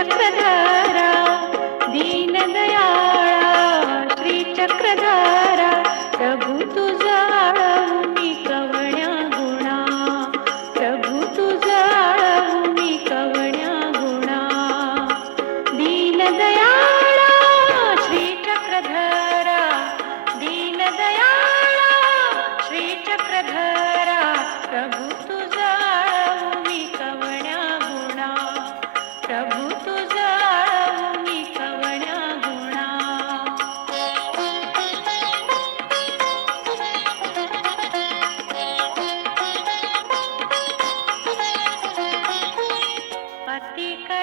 चक्रधरा दीनदयाळा Srichakra